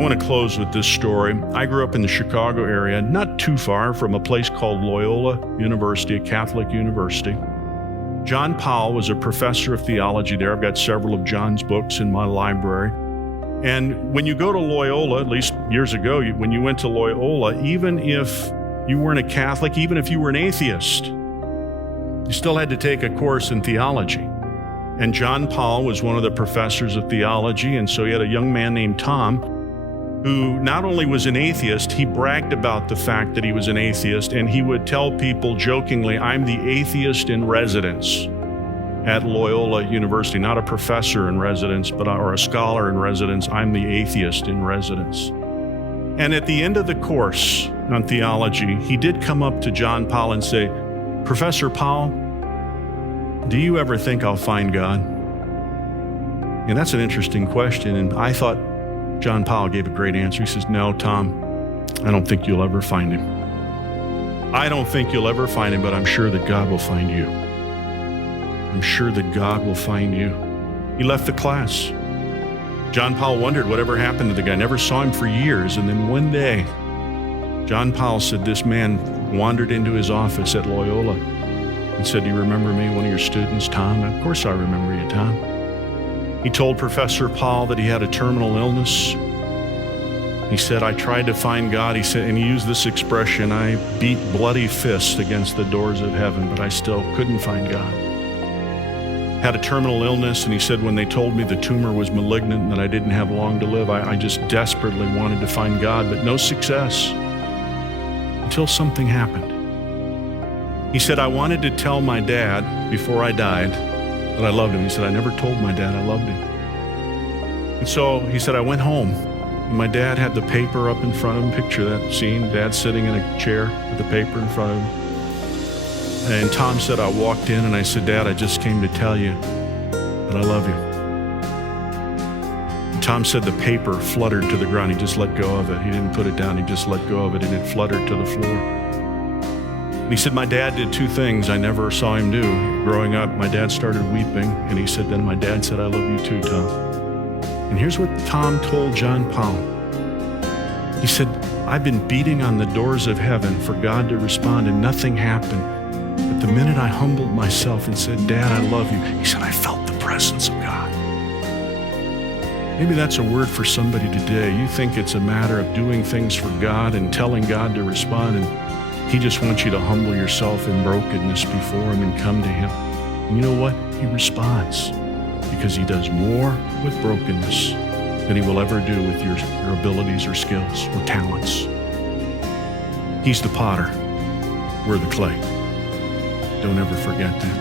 I want to close with this story. I grew up in the Chicago area, not too far from a place called Loyola University, a Catholic university. John Powell was a professor of theology there. I've got several of John's books in my library. And when you go to Loyola, at least years ago, when you went to Loyola, even if you weren't a Catholic, even if you were an atheist, you still had to take a course in theology. And John Powell was one of the professors of theology, and so he had a young man named Tom who not only was an atheist, he bragged about the fact that he was an atheist, and he would tell people jokingly, "I'm the atheist in residence at Loyola University, not a professor in residence, or a scholar in residence. I'm the atheist in residence." And at the end of the course on theology, he did come up to John Powell and say, "Professor Powell, do you ever think I'll find God?" And that's an interesting question, and I thought John Powell gave a great answer. He says, "No, Tom, I don't think you'll ever find him. I don't think you'll ever find him, but I'm sure that God will find you. I'm sure that God will find you." He left the class. John Powell wondered whatever happened to the guy. Never saw him for years. And then one day, John Powell said this man wandered into his office at Loyola and said, "Do you remember me, one of your students, Tom?" "Of course I remember you, Tom." He told Professor Powell that he had a terminal illness. He said, "I tried to find God," he said, and he used this expression, "I beat bloody fists against the doors of heaven, but I still couldn't find God." Had a terminal illness, and he said, when they told me the tumor was malignant and that I didn't have long to live, I just desperately wanted to find God, but no success until something happened. He said, "I wanted to tell my dad before I died that I loved him." He said, "I never told my dad I loved him." And so he said, "I went home, and my dad had the paper up in front of him." Picture that scene, Dad sitting in a chair with the paper in front of him. And Tom said, "I walked in and I said, 'Dad, I just came to tell you that I love you.'" And Tom said the paper fluttered to the ground. He just let go of it. He didn't put it down. He just let go of it, and it fluttered to the floor. And he said, "My dad did two things I never saw him do. Growing up, my dad started weeping, and he said, then my dad said, 'I love you too, Tom.'" And here's what Tom told John Powell. He said, "I've been beating on the doors of heaven for God to respond, and nothing happened. But the minute I humbled myself and said, 'Dad, I love you,' he said, I felt the presence of God." Maybe that's a word for somebody today. You think it's a matter of doing things for God and telling God to respond, and He just wants you to humble yourself in brokenness before Him and come to Him. And you know what? He responds, because He does more with brokenness than He will ever do with your abilities or skills or talents. He's the potter. We're the clay. Don't ever forget that.